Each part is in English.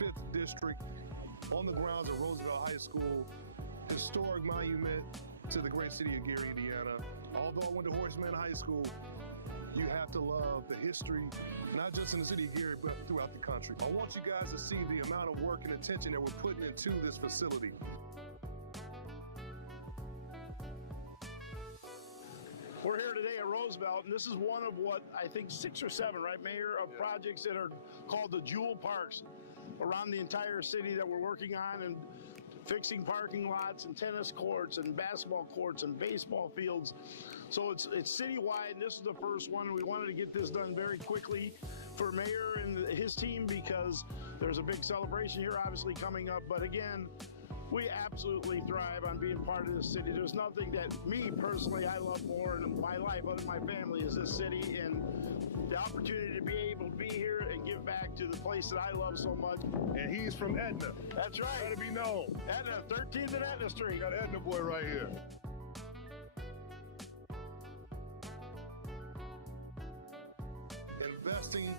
5th District, on the grounds of Roosevelt High School, historic monument to the great city of Gary, Indiana. Although I went to Horace Mann High School, you have to love the history, not just in the city of Gary, but throughout the country. I want you guys to see the amount of work and attention that we're putting into this facility. We're here today at Roosevelt, and this is one of what I think 6 or 7, right, Mayor, of projects that are called the Jewel Parks around the entire city that we're working on, and fixing parking lots and tennis courts and basketball courts and baseball fields. So it's citywide, and this is the first one. We wanted to get this done very quickly for Mayor and his team because there's a big celebration here obviously coming up. But again, we absolutely thrive on being part of this city. There's nothing that me personally I love more in my life other than my family is this city, and the opportunity to be able to be here and give back to the place that I love so much. And he's from Etna. That's right. Gotta be known. Etna, 13th and Etna Street. Got an Etna boy right here. Investing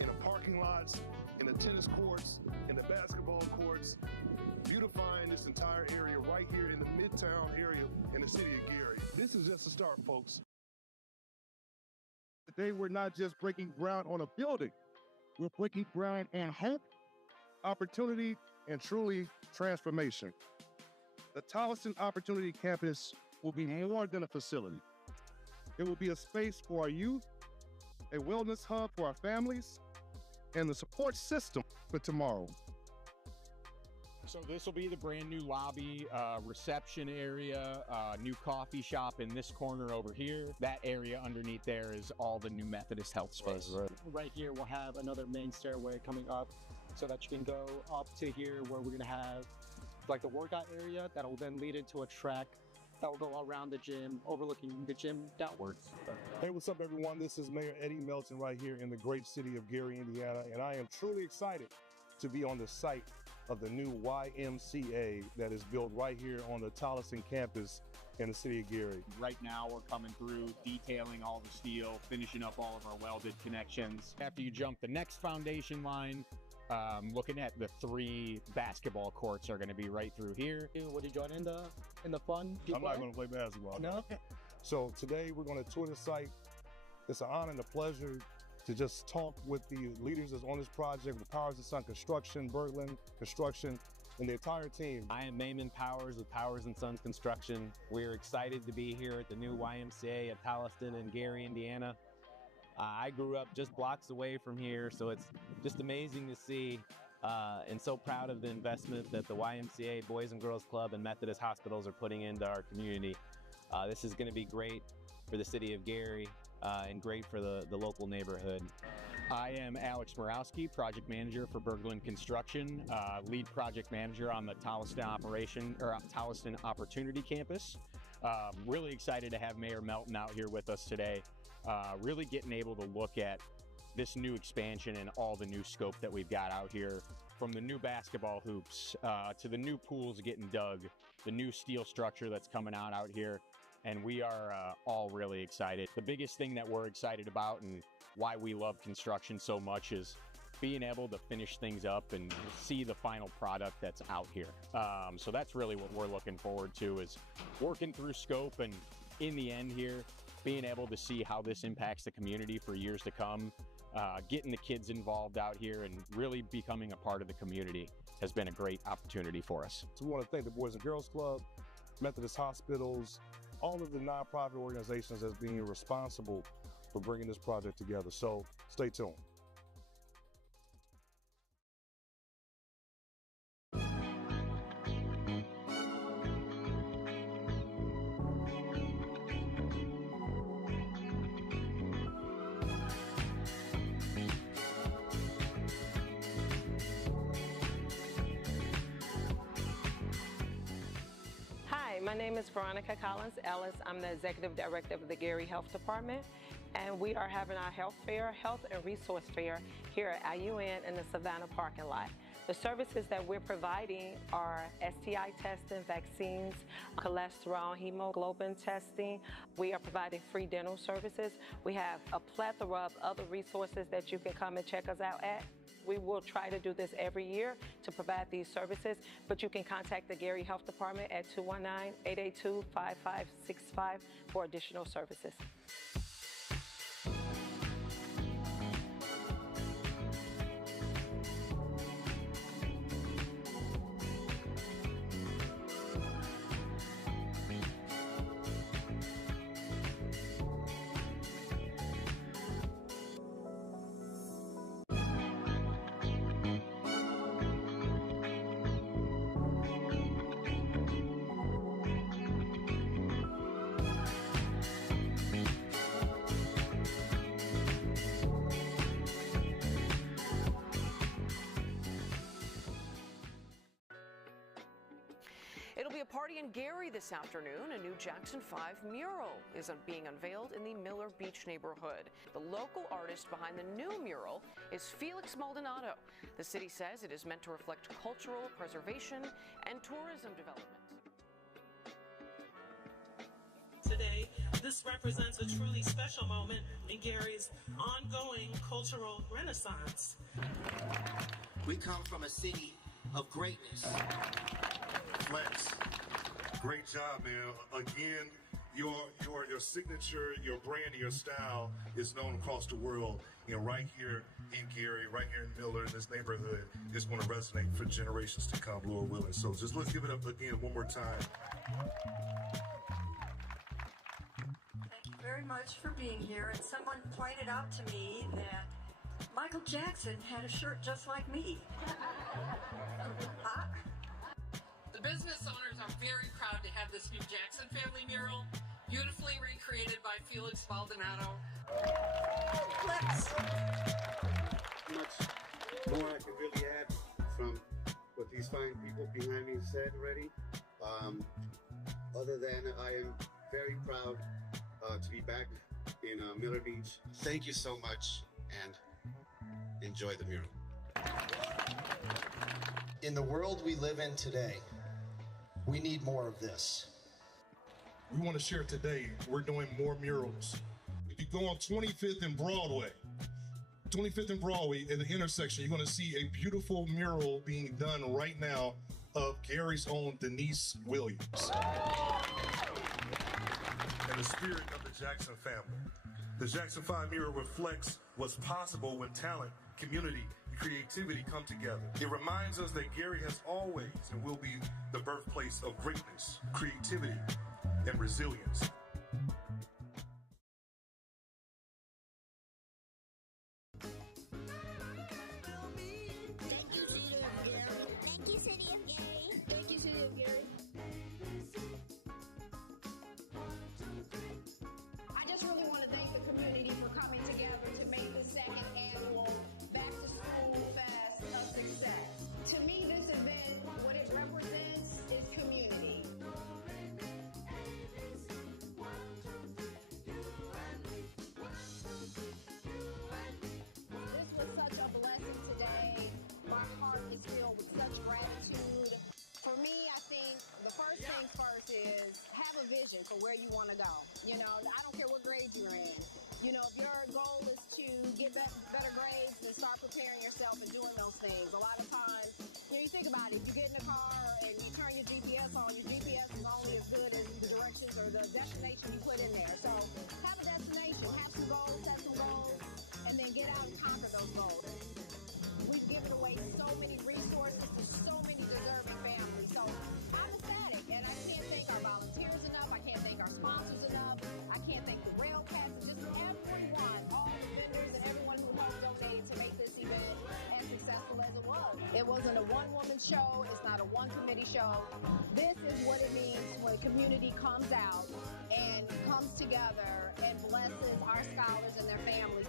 in the parking lots, in the tennis courts, in the basketball courts, beautifying this entire area right here in the Midtown area in the city of Gary. This is just a start, folks. Today, we're not just breaking ground on a building. We're breaking ground in hope, opportunity, and truly transformation. The Tolleson Opportunity Campus will be more than a facility. It will be a space for our youth, a wellness hub for our families, and the support system for tomorrow. So this will be the brand new lobby, reception area, new coffee shop in this corner over here. That area underneath there is all the new Methodist Health space. Right here, we'll have another main stairway coming up so that you can go up to here where we're gonna have like the workout area that will then lead into a track that will go around the gym, overlooking the gym downwards. Hey, what's up, everyone? This is Mayor Eddie Melton right here in the great city of Gary, Indiana, and I am truly excited to be on the site of the new YMCA that is built right here on the Tolleson campus in the city of Gary. Right now, we're coming through, detailing all the steel, finishing up all of our welded connections. After you jump the next foundation line, looking at the 3 basketball courts are going to be right through here. Would you join in the fun? I'm not going to play basketball. No? So today we're going to tour the site. It's an honor and a pleasure to just talk with the leaders that's on this project, with Powers & Son Construction, Berglund Construction, and the entire team. I am Maimon Powers with Powers & Sons Construction. We're excited to be here at the new YMCA at Tolleson in Gary, Indiana. I grew up just blocks away from here, so it's just amazing to see and so proud of the investment that the YMCA, Boys and Girls Club, and Methodist Hospitals are putting into our community. This is going to be great for the city of Gary and great for the local neighborhood. I am Alex Morawski, project manager for Berglund Construction, lead project manager on the Tolleson Opportunity Campus. Really excited to have Mayor Melton out here with us today. Really getting able to look at this new expansion and all the new scope that we've got out here, from the new basketball hoops to the new pools getting dug, the new steel structure that's coming out here. And we are all really excited. The biggest thing that we're excited about and why we love construction so much is being able to finish things up and see the final product that's out here. So that's really what we're looking forward to, is working through scope and in the end here, being able to see how this impacts the community for years to come. Getting the kids involved out here and really becoming a part of the community has been a great opportunity for us. So we want to thank the Boys and Girls Club, Methodist Hospitals, all of the nonprofit organizations that's being responsible for bringing this project together. So stay tuned. My name is Veronica Collins Ellis. I'm the Executive Director of the Gary Health Department, and we are having our health fair, health and resource fair here at IUN in the Savannah parking lot. The services that we're providing are STI testing, vaccines, cholesterol, hemoglobin testing. We are providing free dental services. We have a plethora of other resources that you can come and check us out at. We will try to do this every year to provide these services, but you can contact the Gary Health Department at 219-882-5565 for additional services. It'll be a party in Gary this afternoon. A new Jackson 5 mural is being unveiled in the Miller Beach neighborhood. The local artist behind the new mural is Felix Maldonado. The city says it is meant to reflect cultural preservation and tourism development. Today, this represents a truly special moment in Gary's ongoing cultural renaissance. We come from a city of greatness. Flex, great job, man. Again, your signature, your brand, and your style is known across the world. And right here in Gary, right here in Miller, in this neighborhood, it's going to resonate for let's come, Lord willing. So just let's give it up again one more time. Thank you very much for being here. And someone pointed out to me that Michael Jackson had a shirt just like me. The business owners are very proud to have this new Jackson family mural, beautifully recreated by Felix Maldonado. Let's. Much more I can really add from what these fine people behind me said already. Other than I am very proud to be back in Miller Beach. Thank you so much and enjoy the mural. In the world we live in today, we need more of this. We want to share today, we're doing more murals. If you go on 25th and Broadway, in the intersection, you're going to see a beautiful mural being done right now of Gary's own Denise Williams. In the spirit of the Jackson family, the Jackson 5 mural reflects what's possible when talent, community, and creativity come together. It reminds us that Gary has always and will be the birthplace of greatness, creativity, and resilience. Thank you, City of Gary. Thank you, City of Gary. Thank you, City of Gary. I just really want to thank the community for coming together to make the second annual Back to School Fest a success. To me, this event, what it represents is community. This was such a blessing today. My heart is filled with such gratitude. For me, I think the first things first is have a vision for where you want to go. You know, I don't care what grade you're in. You know, if your goal is to get better grades, then start preparing yourself and doing those things. A lot of times, you know, you think about it, if you get in a car and you turn your GPS on, your GPS is only as good as the directions or the destination you put in there. So have a destination, have some goals, set some goals, and then get out and conquer those goals. We've given away so many resources to so many deserving families. So I'm ecstatic, and I can't thank our volunteers enough. I can't thank our sponsors enough. I can't thank the rail cats, just everyone, all the vendors and everyone who helped donate to make this event as successful as it was. It wasn't a one-woman show. It's not a one-committee show. This is what it means when a community comes out and comes together and blesses our scholars and their families.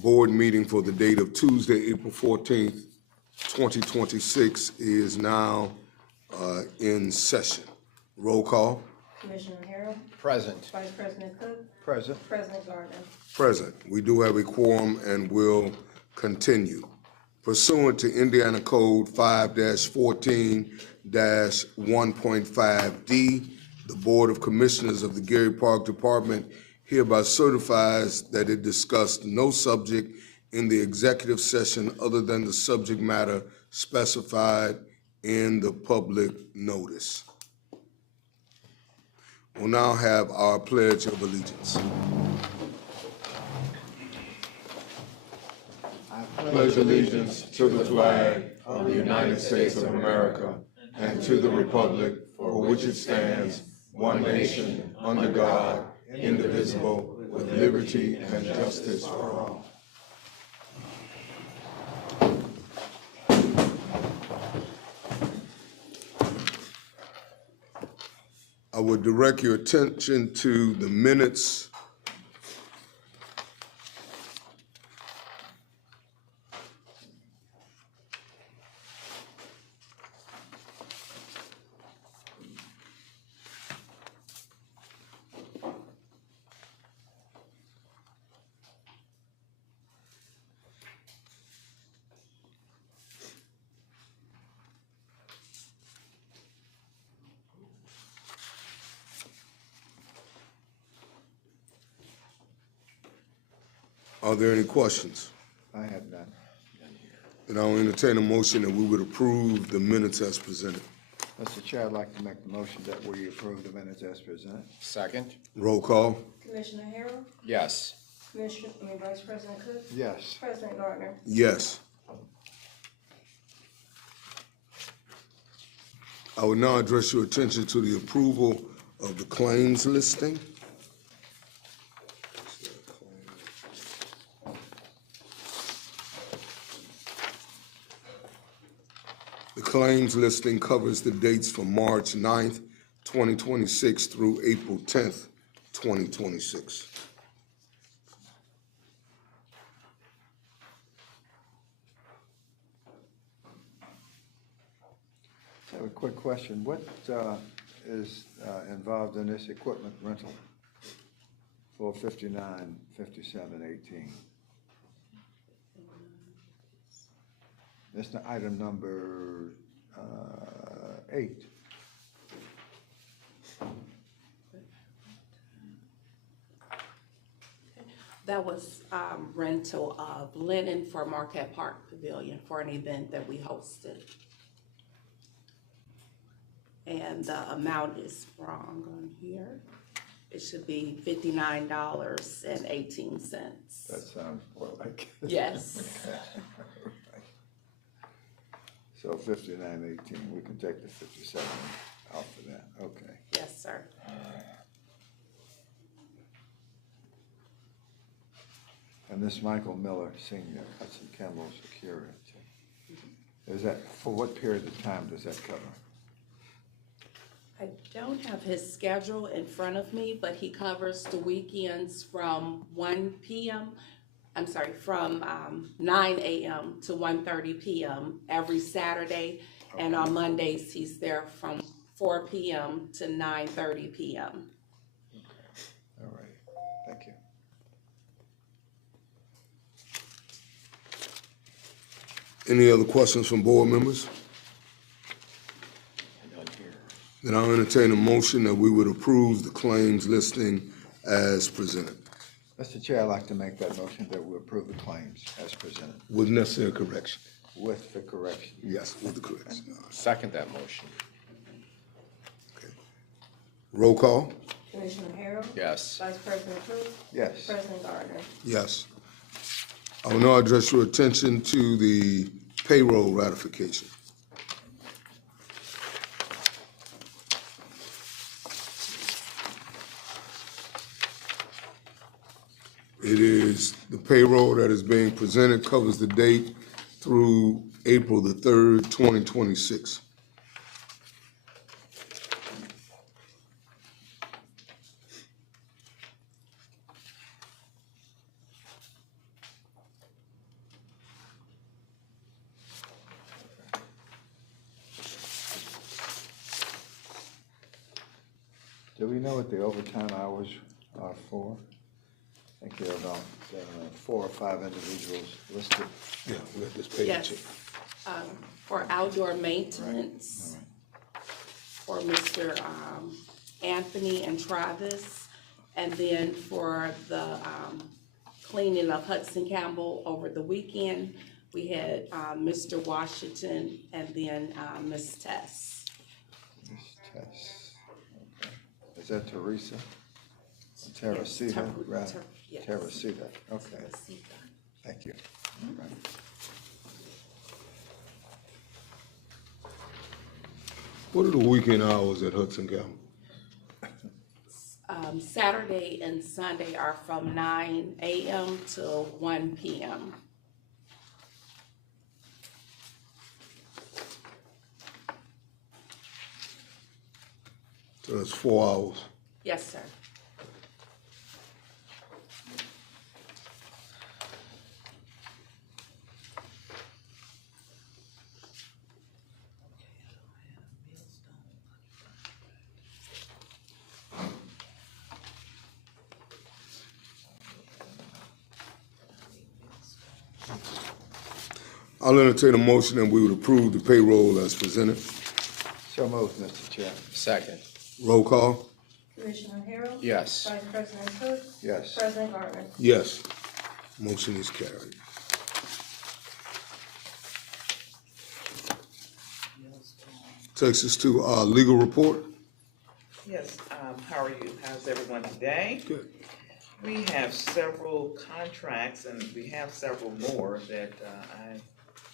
board meeting for the date of Tuesday, April 14th, 2026 is now in session. Roll call. Commissioner Harrell. Present. Vice President Cook. Present. President Gardner. Present. We do have a quorum and will continue. Pursuant to Indiana Code 5-14-1.5D, the Board of Commissioners of the Gary Park Department hereby certifies that it discussed no subject in the executive session other than the subject matter specified in the public notice. We'll now have our Pledge of Allegiance. I pledge allegiance to the flag of the United States of America and to the republic for which it stands, one nation, under God, indivisible, with liberty and justice for all. I would direct your attention to the minutes Are there any questions? I have none. Then I'll entertain a motion that we would approve the minutes as presented. Mr. Chair, I'd like to make the motion that we approve the minutes as presented. Second. Roll call. Commissioner Harrell. Yes. Vice President Cook. Yes. President Gardner. Yes. I will now address your attention to the approval of the claims listing. The claims listing covers the dates from March 9th, 2026 through April 10th, 2026. I have a quick question. What is involved in this equipment rental for 595718? That's the item number 8. That was rental of linen for Marquette Park Pavilion for an event that we hosted. And the amount is wrong on here. It should be $59.18. That sounds more like it. Yes. So 5918, we can take the 57 off of that, okay. Yes, sir. And this Michael Miller, Senior, Hudson Campbell Security. Is that, for what period of time does that cover? I don't have his schedule in front of me, but he covers the weekends from 1 p.m. From 9 a.m. to 1:30 p.m. every Saturday. Okay. And on Mondays, he's there from 4 p.m. to 9:30 p.m. Okay, all right, thank you. Any other questions from board members? Then I'll entertain a motion that we would approve the claims listing as presented. Mr. Chair, I'd like to make that motion that we approve the claims as presented. With necessary correction. With the correction. Yes, with the correction. Second that motion. Okay. Roll call. Commissioner Harrell. Yes. Vice President Cook. Yes. President Gardner. Yes. I will now address your attention to the payroll ratification. It is the payroll that is being presented covers the date through April the 3rd, 2026. Do we know what the overtime hours are for? I think there are about 4 or 5 individuals listed. Yeah, we got this page. Yes. For outdoor maintenance, for Mr. Anthony and Travis, and then for the cleaning of Hudson Campbell over the weekend, we had Mr. Washington and then Ms. Tess. Ms. Tess. Okay. Is that Teresa? Teresita, right? Yes. Teresita, okay. Teresita. Thank you. Right. What are the weekend hours at Hudson County? Saturday and Sunday are from 9 a.m. to 1 p.m. So that's 4 hours. Yes, sir. I'll entertain a motion that we would approve the payroll as presented. So moved, Mr. Chair. Second. Roll call. Commissioner Harrell? Yes. Vice President Cook? Yes. President Gardner? Yes. Motion is carried. Takes us to our legal report. Yes, how are you? How's everyone today? Good. We have several contracts and we have several more that I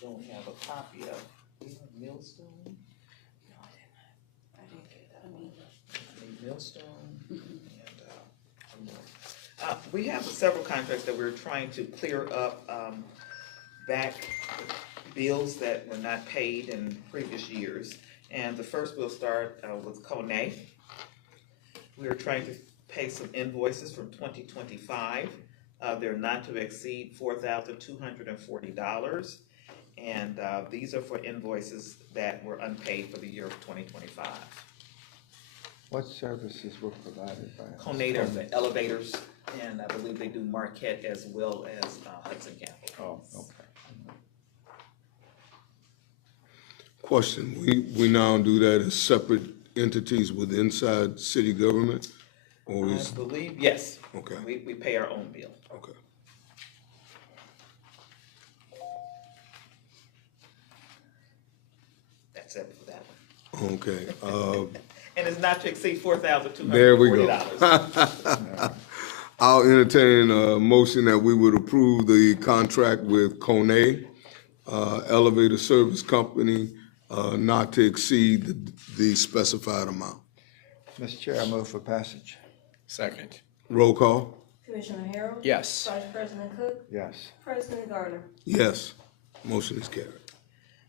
don't have a copy of. Do you have Millstone? No, I didn't get that. I need Millstone and some more. We have several contracts that we're trying to clear up back bills that were not paid in previous years. And the first we'll start with Kone. We are trying to pay some invoices from 2025. They're not to exceed $4,240. And these are for invoices that were unpaid for the year of 2025. What services were provided by? Kone are the elevators, and I believe they do Marquette as well as Hudson Campbell. Oh, okay. Question, we now do that as separate entities with inside city government? Or is, I believe, yes. Okay. We pay our own bill. Okay. That's it for that one. Okay. And it's not to exceed $4,240. There we go. I'll entertain a motion that we would approve the contract with Kone, Elevator Service Company, not to exceed the specified amount. Mr. Chair, I move for passage. Second. Roll call. Commissioner Harrell? Yes. Vice President Cook? Yes. President Gardner? Yes. Motion is carried.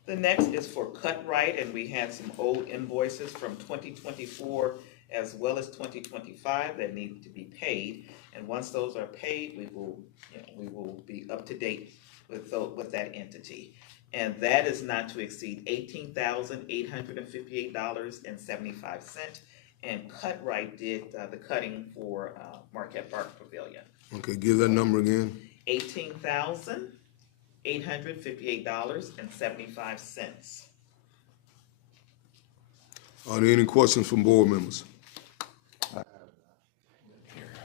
The next is for Cut-Right, and we had some old invoices from 2024 as well as 2025 that need to be paid. And once those are paid, we will be up to date with that entity. And that is not to exceed $18,858.75. And Cut-Right did the cutting for Marquette Park Pavilion. Okay, give that number again. $18,858.75. Are there any questions from board members?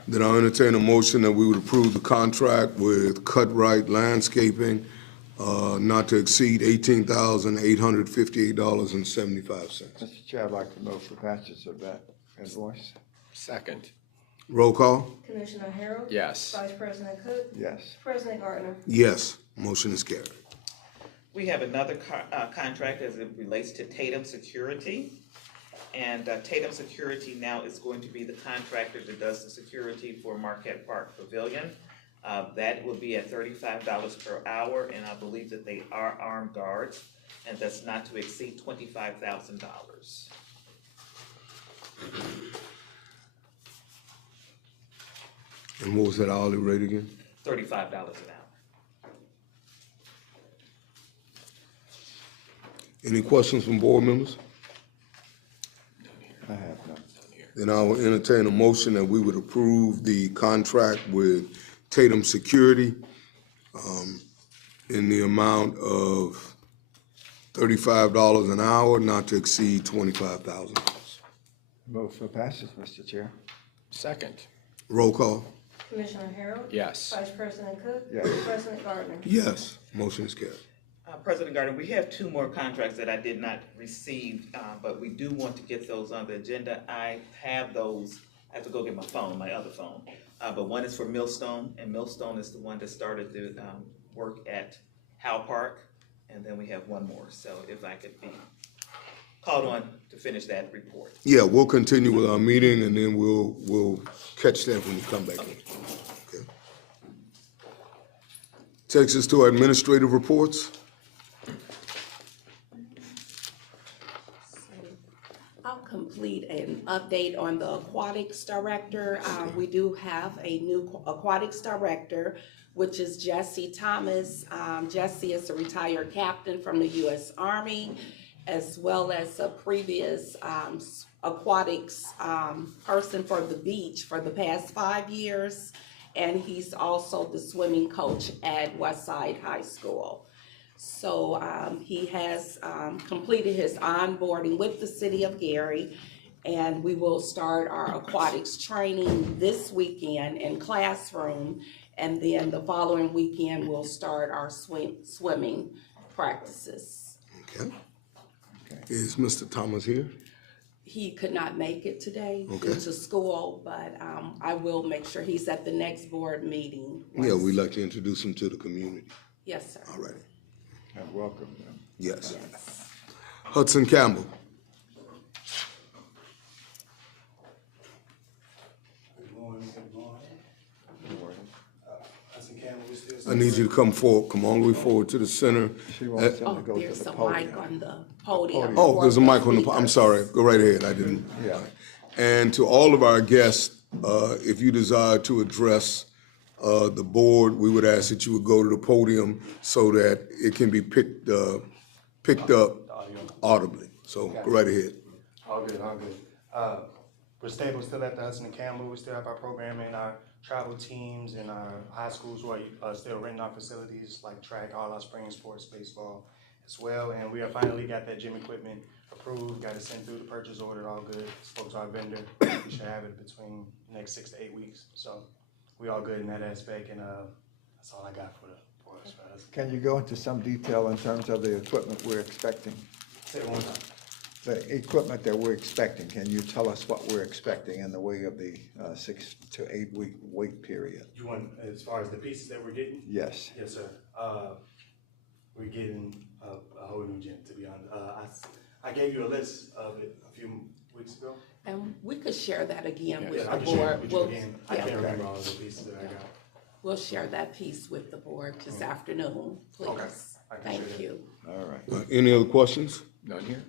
Then I'll entertain a motion that we would approve the contract with Cut-Right Landscaping, not to exceed $18,858.75. Mr. Chair, I'd like to move for passage of that invoice. Second. Roll call. Commissioner Harrell? Yes. Vice President Cook? Yes. President Gardner? Yes. Motion is carried. We have another contract as it relates to Tatum Security. And Tatum Security now is going to be the contractor that does the security for Marquette Park Pavilion. That will be at $35 per hour, and I believe that they are armed guards, and that's not to exceed $25,000. And what was that hourly rate again? $35 an hour. Any questions from board members? I have none. Then I will entertain a motion that we would approve the contract with Tatum Security in the amount of $35 an hour, not to exceed $25,000. Move for passage, Mr. Chair. Second. Roll call. Commissioner Harrell? Yes. Vice President Cook? Yes. President Gardner? Yes, motion is carried. President Gardner, we have two more contracts that I did not receive, but we do want to get those on the agenda. I have those, I have to go get my phone, my other phone. But one is for Millstone, and Millstone is the one that started the work at Howell Park, and then we have one more. So if I could be called on to finish that report. Yeah, we'll continue with our meeting, and then we'll catch that when you come back in. Okay. Takes us to our administrative reports. I'll complete an update on the aquatics director. We do have a new aquatics director, which is Jesse Thomas. Jesse is a retired captain from the U.S. Army, as well as a previous aquatics person for the beach for the past 5 years. And he's also the swimming coach at Westside High School. So he has completed his onboarding with the city of Gary, and we will start our aquatics training this weekend in classroom, and then the following weekend we'll start our swimming practices. Okay. Is Mr. Thomas here? He could not make it today Okay. due to school, but I will make sure he's at the next board meeting. Yeah, we'd like to introduce him to the community. Yes, sir. All righty. And welcome them. Yes. Hudson Campbell. Good morning. Hudson Campbell, we still. I need you to come forward, come all the way forward to the center. She wants him Oh, to go to there's the a podium. mic on the podium. Oh, there's a for mic on the, I'm speakers. sorry, go right ahead, I didn't. Yeah. And to all of our guests, if you desire to address the board, we would ask that you would go to the podium so that it can be picked up audibly. So go right ahead. All good, all good. We're stable still at the Hudson and Campbell. We still have our programming, our travel teams, and our high schools who are still renting our facilities like track, all our spring sports, baseball as well. And we have finally got that gym equipment approved, got it sent through the purchase order, all good. Spoke to our vendor. We should have it between the next 6 to 8 weeks. So we all good in that aspect, and that's all I got for us. Can you go into some detail in terms of the equipment we're expecting? Say it one more time. The equipment that we're expecting, can you tell us what we're expecting in the way of the 6 to 8 week wait period? You want, as far as the pieces that we're getting? Yes. Yes, sir. We're getting a whole new gym, to be honest. I gave you a list of it a few weeks ago. And we could share that again with I the can share it board. with you again. I can't Yeah. remember all of the pieces that I got. We'll share that piece with the board this afternoon, please. Okay. I can share Thank that. you. All right. Any other questions? None here.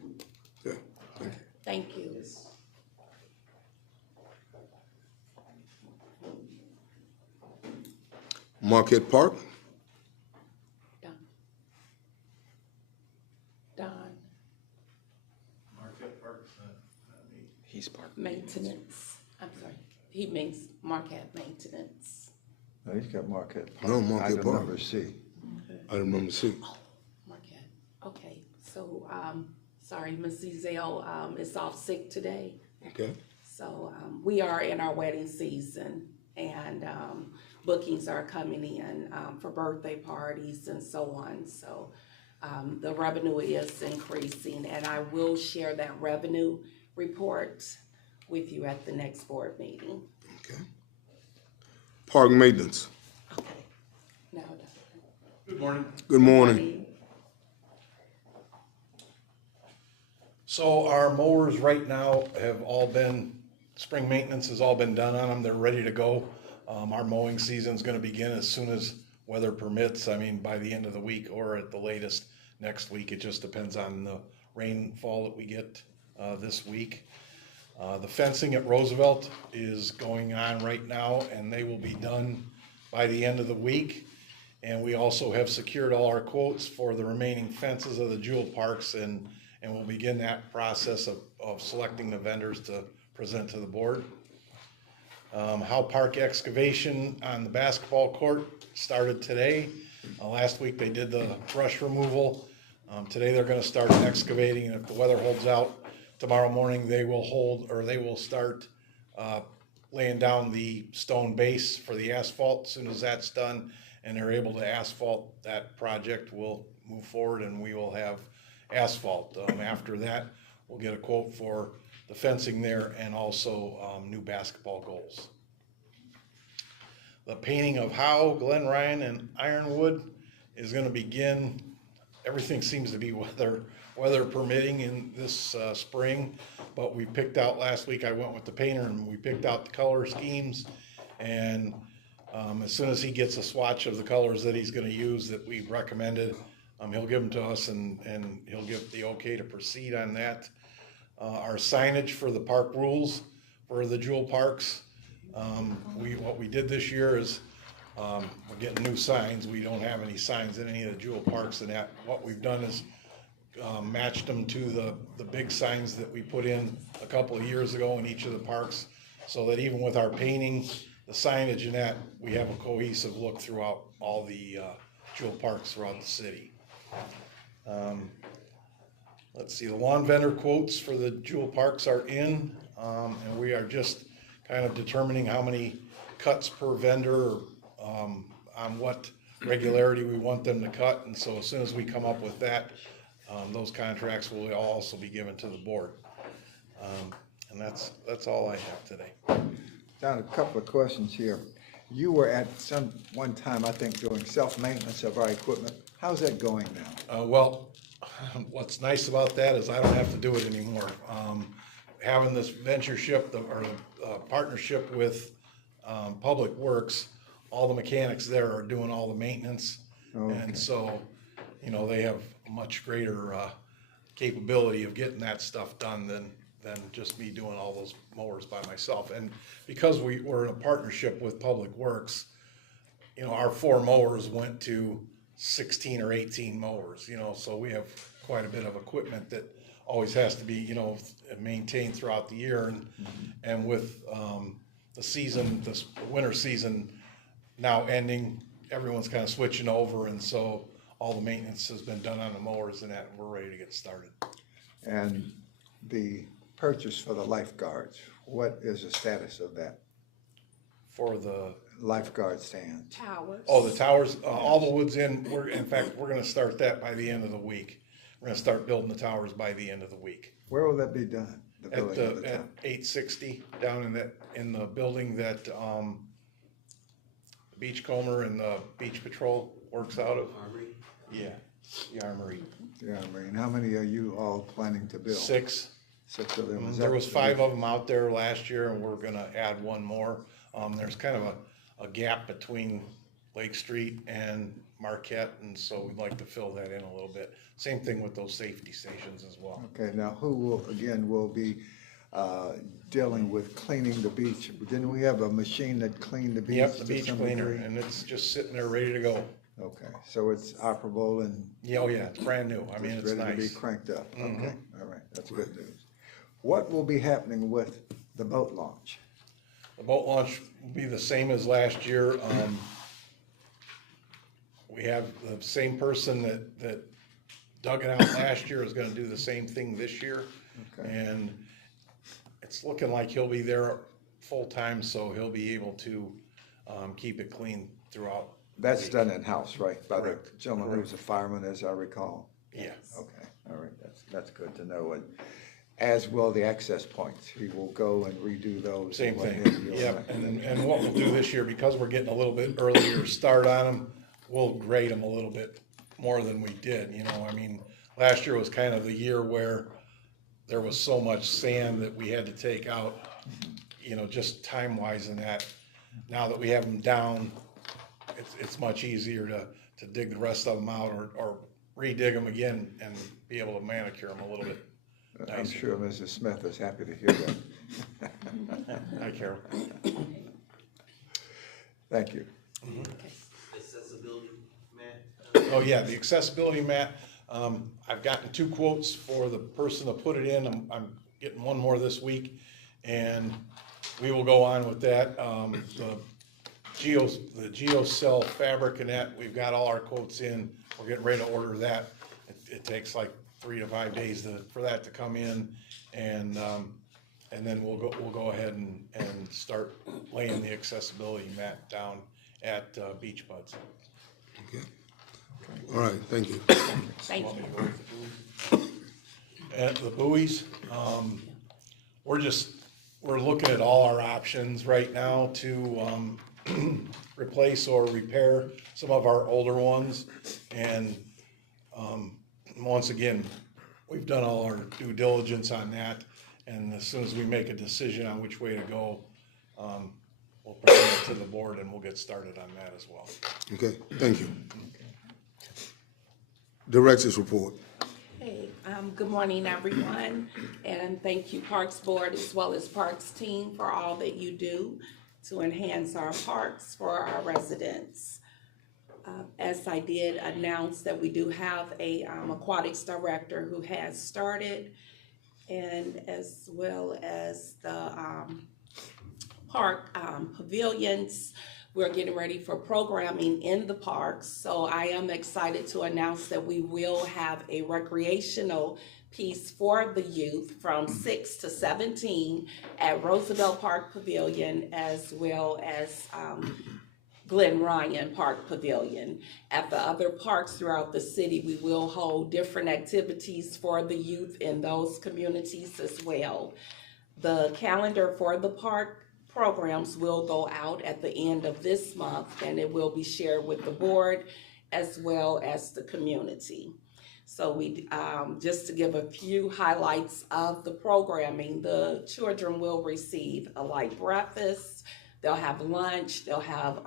Okay, thank you. Thank you. Marquette Park. Don, Marquette Park, He's part. maintenance. I'm sorry. He means Marquette maintenance. No, he's got Marquette Park. No, Marquette Item Park. number C. Item number C. Marquette. Okay. So, sorry, Ms. Ezell is off sick today. Okay. So we are in our wedding season, and bookings are coming in for birthday parties and so on. So the revenue is increasing, and I will share that revenue report with you at the next board meeting. Okay. Park maintenance. Now, Good morning. Good morning. So our mowers right now have all been, spring maintenance has all been done on them. They're ready to go. Our mowing season's gonna begin as soon as weather permits. I mean, by the end of the week or at the latest next week. It just depends on the rainfall that we get this week. The fencing at Roosevelt is going on right now, and they will be done by the end of the week. And we also have secured all our quotes for the remaining fences of the jewel parks, and we'll begin that process of selecting the vendors to present to the board. Howe Park excavation on the basketball court started today. Last week they did the brush removal. Today they're gonna start excavating, and if the weather holds out, tomorrow morning they will start laying down the stone base for the asphalt. As soon as that's done and they're able to asphalt that project, we'll move forward and we will have asphalt. After that, we'll get a quote for the fencing there and also new basketball goals. The painting of Howe, Glen Ryan, and Ironwood is going to begin. Everything seems to be weather permitting in this spring, but we picked out last week. I went with the painter and we picked out the color schemes, and as soon as he gets a swatch of the colors that he's going to use that we've recommended, he'll give them to us and he'll give the okay to proceed on that. Our signage for the park rules for the jewel parks. What we did this year is we're getting new signs. We don't have any signs in any of the jewel parks, and that what we've done is matched them to the big signs that we put in a couple of years ago in each of the parks, so that even with our painting, the signage and that, we have a cohesive look throughout all the jewel parks throughout the city. Let's see, the lawn vendor quotes for the jewel parks are in, and we are just kind of determining how many cuts per vendor, on what regularity we want them to cut. And so as soon as we come up with that, those contracts will also be given to the board. And that's all I have today. Don, a couple of questions here. You were at one time, I think, doing self-maintenance of our equipment. How's that going now? Well, what's nice about that is I don't have to do it anymore. Having this ventureship or partnership with Public Works, all the mechanics there are doing all the maintenance. Okay. And so, they have a much greater capability of getting that stuff done than just me doing all those mowers by myself. And because we're in a partnership with Public Works, our 4 mowers went to 16 or 18 mowers, so we have quite a bit of equipment that always has to be, maintained throughout the year. And with the winter season now ending, everyone's kind of switching over, and so all the maintenance has been done on the mowers and that, and we're ready to get started. And the purchase for the lifeguards, what is the status of that? For the lifeguard stand? Towers. Oh, the towers, all the wood's in. In fact, we're gonna start that by the end of the week. We're gonna start building the towers by the end of the week. Where will that be done? At 860, down in the building that Beachcomber and the Beach Patrol works out of. Armory? Yeah, the Armory. The Armory. And how many are you all planning to build? 6. 6 of them. There was 5 of them out there last year, and we're gonna add 1 more. There's kind of a gap between Lake Street and Marquette, and so we'd like to fill that in a little bit. Same thing with those safety stations as well. Okay, now who will be dealing with cleaning the beach? Didn't we have a machine that cleaned the beach? Yep, the beach cleaner, and it's just sitting there ready to go. Okay, so it's operable and? Yeah, oh yeah, it's brand new. I mean, it's nice. Ready to be cranked up. Okay, all right, that's good news. What will be happening with the boat launch? The boat launch will be the same as last year. We have the same person that dug it out last year is gonna do the same thing this year. Okay. And it's looking like he'll be there full-time, so he'll be able to keep it clean throughout. That's done in-house, right? By Correct. the gentleman who's a fireman, as I recall? Yeah. Okay, all right, that's good to know. And as will the access points. He will go and redo those. Same thing, yep. And what we'll do this year, because we're getting a little bit earlier start on them, we'll grade them a little bit more than we did, I mean, last year was kind of the year where there was so much sand that we had to take out, just time-wise and that. Now that we have them down, it's much easier to dig the rest of them out or re-dig them again and be able to manicure them a little bit nicer. I'm sure Mrs. Smith is happy to hear that. Hi, Carol. Thank you. Accessibility mat? Oh, yeah, the accessibility mat. I've gotten 2 quotes for the person to put it in. I'm getting 1 more this week. and we will go on with that. The GeoCell fabricant, we've got all our quotes in. We're getting ready to order that. It takes like 3 to 5 days for that to come in, and then we'll go ahead and start laying the accessibility mat down at Beach Buds. Okay. All right, thank you. Thank you. At the buoys, we're looking at all our options right now to replace or repair some of our older ones. And once again, we've done all our due diligence on that. And as soon as we make a decision on which way to go, we'll present it to the board and we'll get started on that as well. Okay, thank you. Director's report. Hey, good morning, everyone, and thank you, Parks Board, as well as Parks team, for all that you do to enhance our parks for our residents. As I did announce that we do have a aquatics director who has started, and as well as the park pavilions. We're getting ready for programming in the parks. So I am excited to announce that we will have a recreational piece for the youth from 6 to 17 at Roosevelt Park Pavilion, as well as Glen Ryan Park Pavilion. At the other parks throughout the city, we will hold different activities for the youth in those communities as well. The calendar for the park programs will go out at the end of this month, and it will be shared with the board as well as the community. So we, just to give a few highlights of the programming, the children will receive a light breakfast, they'll have lunch, they'll have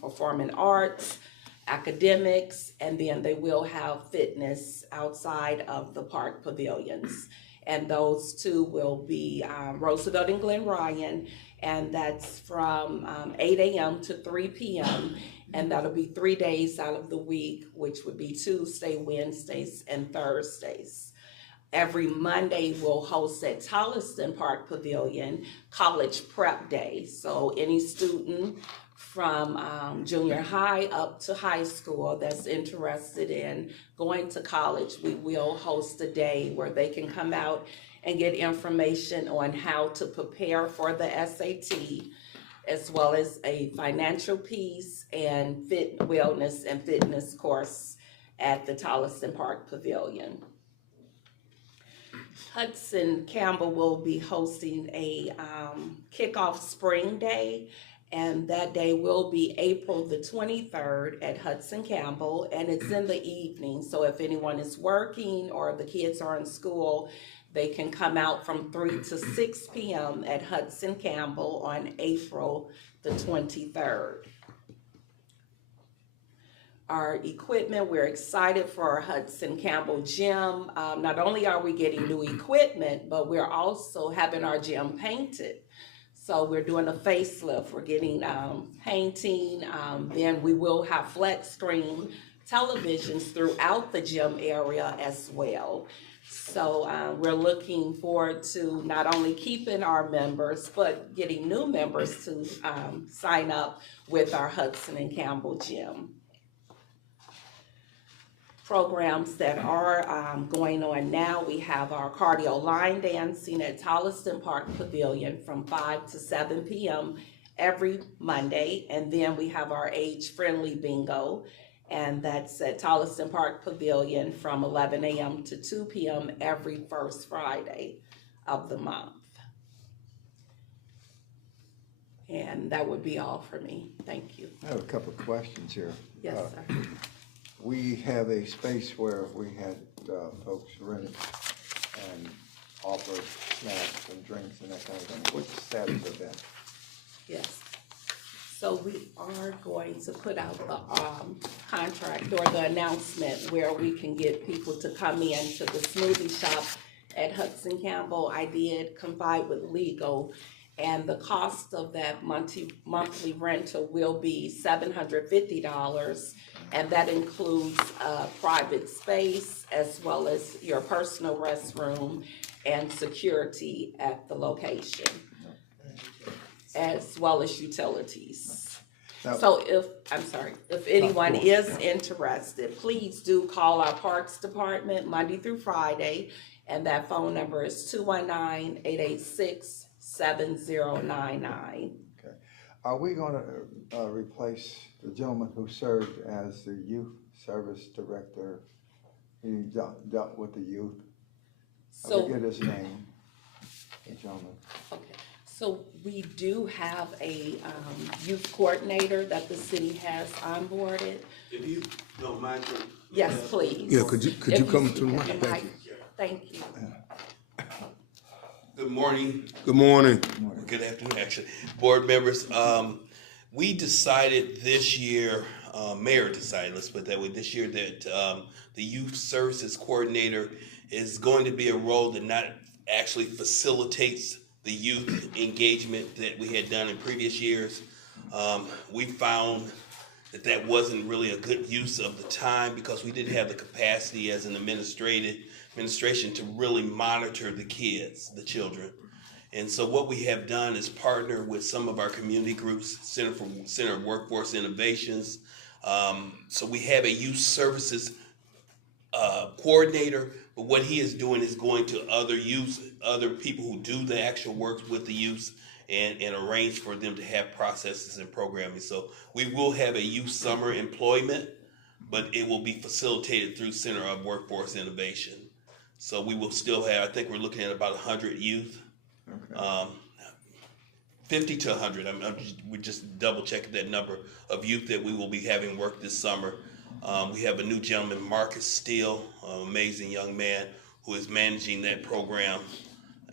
performing arts, academics, and then they will have fitness outside of the park pavilions. And those two will be Roosevelt and Glen Ryan, and that's from 8 a.m. to 3 p.m. And that'll be 3 days out of the week, which would be Tuesday, Wednesdays, and Thursdays. Every Monday, we'll host at Tolliston Park Pavilion College Prep Day. So any student from junior high up to high school that's interested in going to college, we will host a day where they can come out and get information on how to prepare for the SAT, as well as a financial piece and wellness and fitness course at the Tolliston Park Pavilion. Hudson Campbell will be hosting a kickoff spring day, and that day will be April the 23rd at Hudson Campbell, and it's in the evening. So if anyone is working or the kids are in school, they can come out from 3 to 6 p.m. at Hudson Campbell on April the 23rd. Our equipment, we're excited for our Hudson Campbell gym. Not only are we getting new equipment, but we're also having our gym painted. So we're doing a facelift, we're getting painting, then we will have flat screen televisions throughout the gym area as well. So we're looking forward to not only keeping our members, but getting new members to sign up with our Hudson and Campbell gym. Programs that are going on now, we have our cardio line dancing at Tolliston Park Pavilion from 5 to 7 p.m. every Monday. And then we have our age-friendly bingo, and that's at Tolliston Park Pavilion from 11 a.m. to 2 p.m. every first Friday of the month. And that would be all for me. Thank you. I have a couple of questions here. Yes, sir. We have a space where we had folks rent it and offer snacks and drinks and that kind of thing. What's the status of that? Yes. So we are going to put out the contract or the announcement where we can get people to come in to the smoothie shop at Hudson Campbell. I did confide with legal, and the cost of that monthly rental will be $750, and that includes a private space as well as your personal restroom and security at the location. as well as utilities. Now- So if anyone course. is interested, please do call our Parks Department Monday through Friday, and that phone number is 219-886-7099. Okay. Are we gonna replace the gentleman who served as the youth service director? He dealt with the youth. I So- forget his name, the gentleman. So we do have a youth coordinator that the city has onboarded. If you don't mind. Yes, please. Yeah, could you If come to the have mic? the Thank mic. you. Thank you. Good morning. Good morning. Good afternoon, actually. Board members, we decided this year, mayor decided, let's put it that way, this year that the youth services coordinator is going to be a role that not actually facilitates the youth engagement that we had done in previous years. We found that wasn't really a good use of the time because we didn't have the capacity as an administration to really monitor the kids, the children. And so what we have done is partner with some of our community groups, Center of Workforce Innovations. So we have a youth services coordinator, but what he is doing is going to other people who do the actual work with the youth and arrange for them to have processes and programming. So we will have a youth summer employment, but it will be facilitated through Center of Workforce Innovation. So we will still have, I think we're looking at about 100 youth. 50 to 100. We just double checking that number of youth that we will be having work this summer. We have a new gentleman, Marcus Steele, an amazing young man who is managing that program.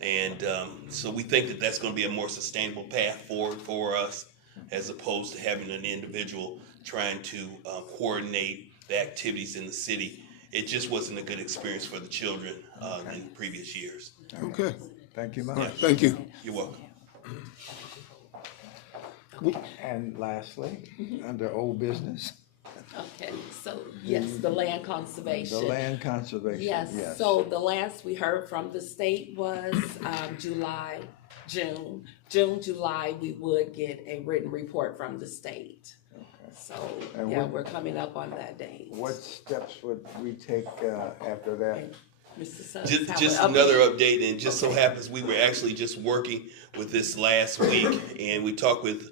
And so we think that that's going to be a more sustainable path forward for us as opposed to having an individual trying to coordinate the activities in the city. It just wasn't a good experience for the children in previous years. Okay. Thank you much. All right, thank you. You're welcome. And lastly, under old business. Okay, so yes, the land conservation. The land conservation, Yes, yes. so the last we heard from the state was June, July, we would get a written report from the state. So, And yeah, what- we're coming up on that date. What steps would we take after that? Mr. Suggs, Just have an another update? update, and just so happens we were actually just working with this last week, and we talked with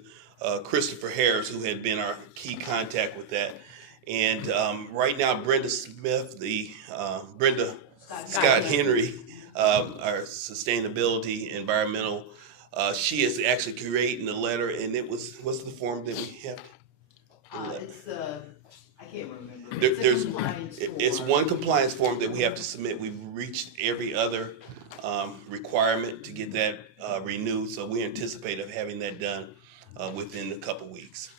Christopher Harris, who had been our key contact with that. And right now, Brenda Smith, Brenda Scott Henry, our sustainability environmental, she is actually creating the letter, and what's the form that we have? It's I can't remember. It's one compliance form that we have to submit. We've reached every other requirement to get that renewed, so we anticipate of having that done within a couple weeks.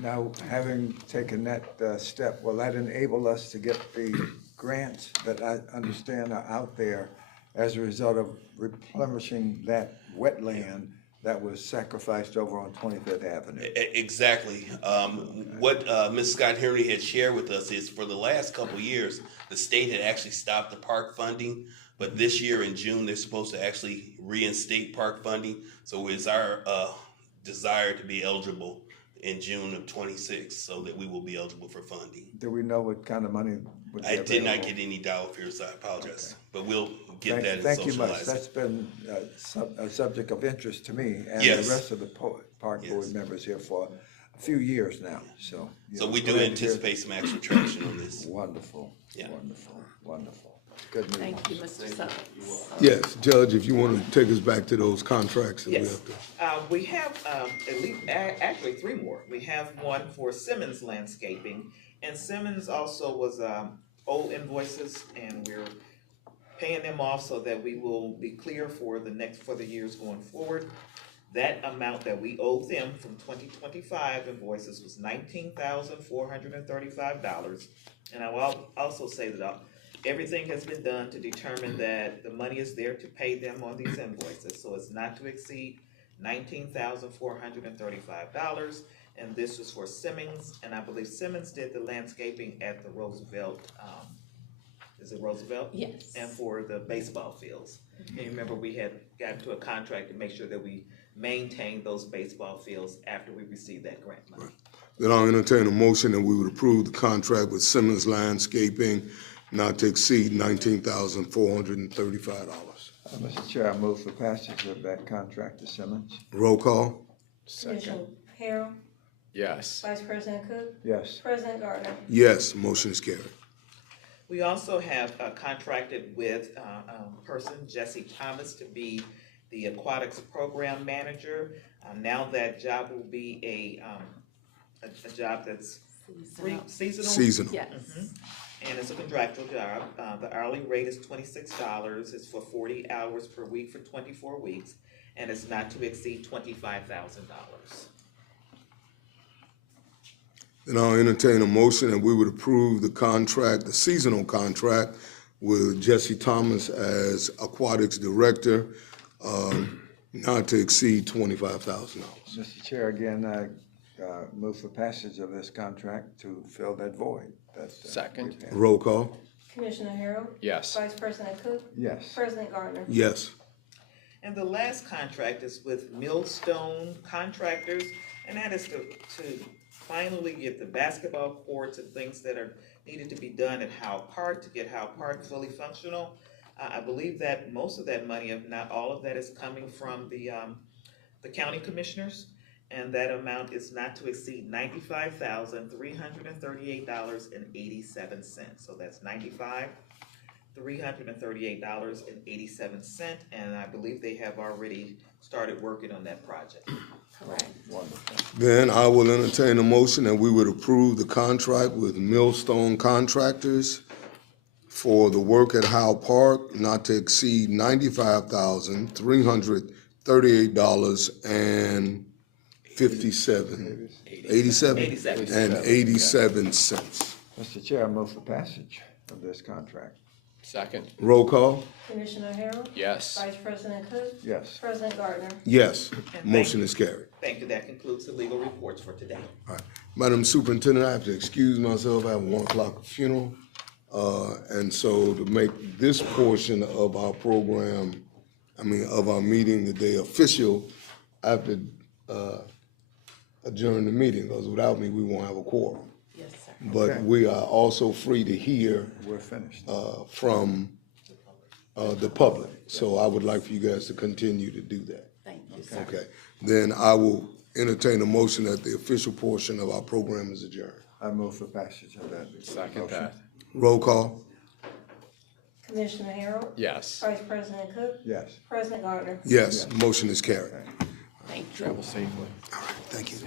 Now, having taken that step, will that enable us to get the grants that I understand are out there as a result of replenishing that wetland that was sacrificed over on 25th Avenue? Exactly. What Ms. Scott Henry had shared with us is for the last couple of years, the state had actually stopped the park funding, but this year in June, they're supposed to actually reinstate park funding. So it's our desire to be eligible in June of 26, so that we will be eligible for funding. Do we know what kind of money would be I did not available? get any dollar figures, I apologize, but we'll get that and Thank you much. socialize That's it. been a subject of interest to me and Yes. the rest of the park board members here for a few years now, so. So we do glad to hear- anticipate some actual traction on this. Wonderful, Yeah. wonderful. Good news. Thank you, Mr. Suggs. Yes, Judge, if you want to take us back to those contracts that we Yes. have to. We have at least, actually 3 more. We have one for Simmons Landscaping, and Simmons also was old invoices, and we're paying them off so that we will be clear for the years going forward. That amount that we owe them from 2025 invoices was $19,435, and I will also say that everything has been done to determine that the money is there to pay them on these invoices, so it's not to exceed $19,435, and this is for Simmons, and I believe Simmons did the landscaping at the Roosevelt, is it Roosevelt? Yes. And for the baseball fields. And you remember we had gotten to a contract to make sure that we maintain those baseball fields after we receive that grant money. Then I'll entertain a motion that we would approve the contract with Simmons Landscaping not to exceed $19,435. Mr. Chair, I move for passage of that contract to Simmons. Roll call? Commissioner Harrell, Yes. Vice President Cook, Yes. President Gardner. Yes, motion is carried. We also have contracted with person Jesse Thomas to be the aquatics program manager. Now that job will be a job that's seasonal. Seasonal. Yes. And it's a contractual job. The hourly rate is $26. It's for 40 hours per week for 24 weeks, and it's not to exceed $25,000. Then I'll entertain a motion that we would approve the contract, the seasonal contract with Jesse Thomas as aquatics director, not to exceed $25,000. Mr. Chair, again, I move for passage of this contract to fill that void. Second. Roll call? Commissioner Harrell, Yes. Vice President Cook, Yes. President Gardner. Yes. And the last contract is with Millstone Contractors, and that is to finally get the basketball courts and things that are needed to be done at Howe Park to get Howe Park fully functional. I believe that most of that money, if not all of that, is coming from the county commissioners, and that amount is not to exceed $95,338.87. So that's $95,338.87, and I believe they have already started working on that project. Correct. Wonderful. Then I will entertain a motion that we would approve the contract with Millstone Contractors for the work at Howe Park not to exceed $95,338.87. Mr. Chair, I move for passage of this contract. Second. Roll call? Commissioner Harrell, Yes. Vice President Cook, Yes. President Gardner. Yes, And motion is carried. Thank you. That concludes the legal reports for today. All right. Madam Superintendent, I have to excuse myself. I have a 1 o'clock funeral. And so to make this portion of our program, of our meeting today official, I have to adjourn the meeting, because without me, we won't have a quorum. Yes, sir. But Okay. we are also free to hear We're finished. from the public. So I would like for you guys to continue to do that. Thank you, sir. Okay. Then I will entertain a motion that the official portion of our program is adjourned. I move for passage of that. Second motion. that. Roll call? Commissioner Harrell, Yes. Vice President Cook, Yes. President Gardner. Yes, motion is carried. Thank you. Travel safely. All right, thank you.